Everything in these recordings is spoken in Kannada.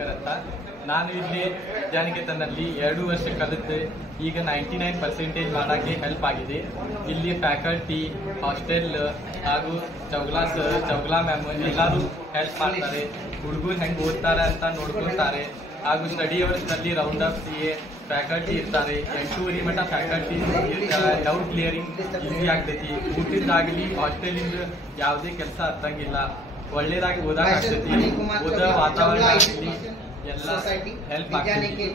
ಶಂಕರ್ ಅಂತ. ನಾನು ಇಲ್ಲಿ ವಿದ್ಯಾನಿಕೇತನಲ್ಲಿ 2 ವರ್ಷ ಕಲಿತು ಈಗ 99% ಮಾಡೋಕ್ಕೆ ಹೆಲ್ಪ್ ಆಗಿದೆ. ಇಲ್ಲಿ ಫ್ಯಾಕಲ್ಟಿ, ಹಾಸ್ಟೆಲ್ ಹಾಗೂ ಚೌಗ್ಲಾ ಮ್ಯಾಮ್ ಎಲ್ಲರೂ ಹೆಲ್ಪ್ ಮಾಡ್ತಾರೆ. ಹುಡುಗರು ಹೆಂಗೆ ಓದ್ತಾರೆ ಅಂತ ನೋಡ್ಕೊತಾರೆ. ಹಾಗೂ ಸ್ಟಡಿ ಅವರ್ಸ್ನಲ್ಲಿ ರೌಂಡ್ ಅಪ್ ಫ್ಯಾಕಲ್ಟಿ ಇರ್ತಾರೆ. 8:30 ಮಟ್ಟ ಫ್ಯಾಕಲ್ಟಿ ಡೌಟ್ ಕ್ಲಿಯರಿಂಗ್ ಈಸಿ ಆಗ್ತೈತಿ. ಊಟದಾಗಲಿ ಹಾಸ್ಟೆಲಿಂದ ಯಾವುದೇ ಕೆಲಸ ಹತ್ತಂಗಿಲ್ಲ. ಒಳ್ಳೇದಾಗಿ ಓದಾಗ್ತೈತಿ. ಓದೋ ವಾತಾವರಣ ಆಗಲಿ ಎಲ್ಲ ಹೆಲ್ಪ್ ಆಗ್ತೈತಿ.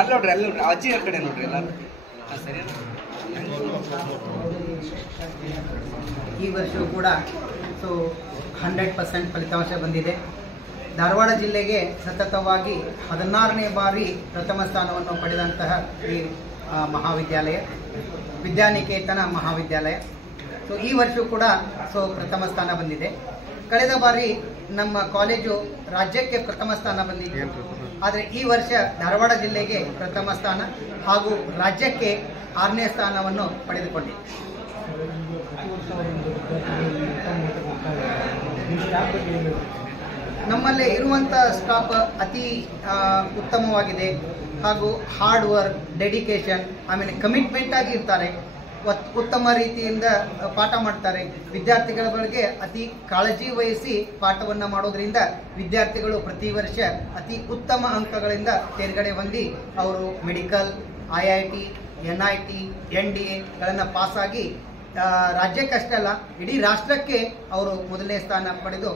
ಅಲ್ಲೋಡ್ರಿ ಅಜ್ಜಿ ಕಡೆ ನೋಡ್ರಿ ಎಲ್ಲ ಸರಿ. ಈ ವರ್ಷವೂ ಕೂಡ 100% ಫಲಿತಾಂಶ ಬಂದಿದೆ. ಧಾರವಾಡ ಜಿಲ್ಲೆಗೆ ಸತತವಾಗಿ 16ನೇ ಬಾರಿ ಪ್ರಥಮ ಸ್ಥಾನವನ್ನು ಪಡೆದಂತಹ ಈ ಮಹಾವಿದ್ಯಾಲಯ ವಿದ್ಯಾನಿಕೇತನ ಮಹಾವಿದ್ಯಾಲಯ. ಈ ವರ್ಷವೂ ಕೂಡ ಪ್ರಥಮ ಸ್ಥಾನ ಬಂದಿದೆ. ಕಳೆದ ಬಾರಿ ನಮ್ಮ ಕಾಲೇಜು ರಾಜ್ಯಕ್ಕೆ ಪ್ರಥಮ ಸ್ಥಾನ ಬಂದಿದೆ. ಆದರೆ ಈ ವರ್ಷ ಧಾರವಾಡ ಜಿಲ್ಲೆಗೆ ಪ್ರಥಮ ಸ್ಥಾನ ಹಾಗೂ ರಾಜ್ಯಕ್ಕೆ 6ನೇ ಸ್ಥಾನವನ್ನು ಪಡೆದುಕೊಂಡಿದೆ. ನಮ್ಮಲ್ಲಿ ಇರುವಂಥ ಸ್ಟಾಫ್ ಅತಿ ಉತ್ತಮವಾಗಿದೆ ಹಾಗೂ ಹಾರ್ಡ್ ವರ್ಕ್, ಡೆಡಿಕೇಶನ್, ಆಮೇಲೆ ಕಮಿಟ್ಮೆಂಟ್ ಆಗಿ ಇರ್ತಾರೆ. ಉತ್ತಮ ರೀತಿಯಿಂದ ಪಾಠ ಮಾಡ್ತಾರೆ. ವಿದ್ಯಾರ್ಥಿಗಳ ಬಗ್ಗೆ ಅತಿ ಕಾಳಜಿ ವಹಿಸಿ ಪಾಠವನ್ನು ಮಾಡೋದ್ರಿಂದ ವಿದ್ಯಾರ್ಥಿಗಳು ಪ್ರತಿ ವರ್ಷ ಅತಿ ಉತ್ತಮ ಅಂಕಗಳಿಂದ ತೇರ್ಗಡೆ ಹೊಂದಿ ಅವರು ಮೆಡಿಕಲ್, IIT, NIT, NDAಗಳನ್ನು ಪಾಸಾಗಿ ರಾಜ್ಯಕ್ಕಷ್ಟೇ ಅಲ್ಲ ಇಡೀ ರಾಷ್ಟ್ರಕ್ಕೆ ಅವರು ಮೊದಲನೇ ಸ್ಥಾನ ಪಡೆದು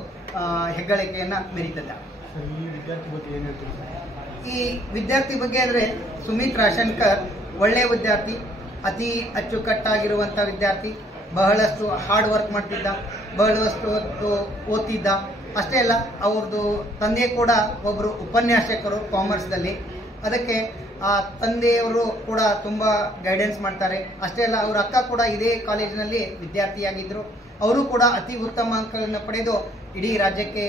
ಹೆಗ್ಗಳಿಕೆಯನ್ನು ಮೆರೀತಿದ್ದಾರೆ. ಈ ವಿದ್ಯಾರ್ಥಿ ಬಗ್ಗೆ ಅಂದರೆ ಸುಮಿತ್ ರಾಶಂಕರ್ ಒಳ್ಳೆಯ ವಿದ್ಯಾರ್ಥಿ, ಅತಿ ಅಚ್ಚುಕಟ್ಟಾಗಿರುವಂಥ ವಿದ್ಯಾರ್ಥಿ, ಬಹಳಷ್ಟು ಹಾರ್ಡ್ ವರ್ಕ್ ಮಾಡ್ತಿದ್ದ, ಬಹಳಷ್ಟು ಹೊತ್ತು ಓದ್ತಿದ್ದ. ಅಷ್ಟೇ ಅಲ್ಲ, ಅವ್ರದ್ದು ತಂದೆ ಕೂಡ ಒಬ್ಬರು ಉಪನ್ಯಾಸಕರು ಕಾಮರ್ಸ್ದಲ್ಲಿ. ಅದಕ್ಕೆ ಆ ತಂದೆಯವರು ಕೂಡ ತುಂಬ ಗೈಡೆನ್ಸ್ ಮಾಡ್ತಾರೆ. ಅಷ್ಟೇ ಅಲ್ಲ, ಅವ್ರ ಅಕ್ಕ ಕೂಡ ಇದೇ ಕಾಲೇಜಿನಲ್ಲಿ ವಿದ್ಯಾರ್ಥಿಯಾಗಿದ್ದರು. ಅವರು ಕೂಡ ಅತಿ ಉತ್ತಮ ಅಂಕಗಳನ್ನು ಪಡೆದು ಇಡೀ ರಾಜ್ಯಕ್ಕೆ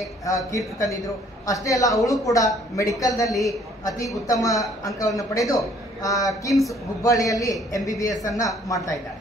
ಕೀರ್ತಿ ತಂದಿದ್ರು. ಅಷ್ಟೇ ಅಲ್ಲ, ಅವಳು ಕೂಡ ಮೆಡಿಕಲ್ದಲ್ಲಿ ಅತಿ ಉತ್ತಮ ಅಂಕವನ್ನು ಪಡೆದು ಕಿಮ್ಸ್ ಹುಬ್ಬಳ್ಳಿಯಲ್ಲಿ MBBS ಅನ್ನು ಮಾಡ್ತಾ ಇದ್ದಾಳೆ.